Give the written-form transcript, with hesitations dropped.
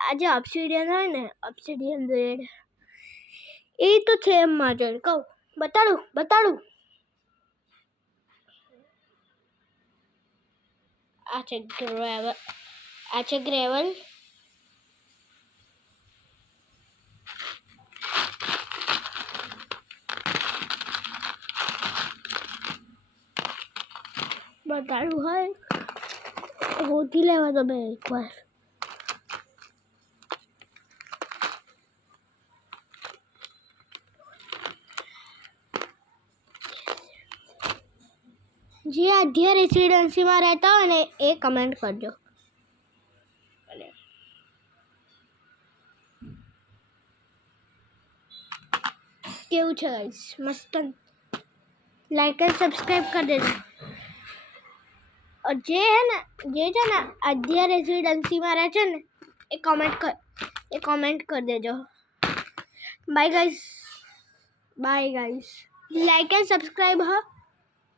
આ જે ઓબ્સિડિયન હોય ને, ઓબ્સિડિયન રેડ, એ તો છે એમ માજર કહું. બતાડું. આ છે ગ્રેવલ. બતાડું હોય હોતી લેવા તો બે એકવાર. જે આધ્યા રેસિડેન્સીમાં રહેતા હોય ને એ કમેન્ટ કરજો. કેવું છે ગાઈસ? મસ્ત. લાઈક એન્ડ સબસ્ક્રાइब कर देना. और જે છે ને આધ્યા રેસિડેન્સીમાં રહે છે ને એ કમેન્ટ कर દેજો. Bye guys. Like and subscribe. હા.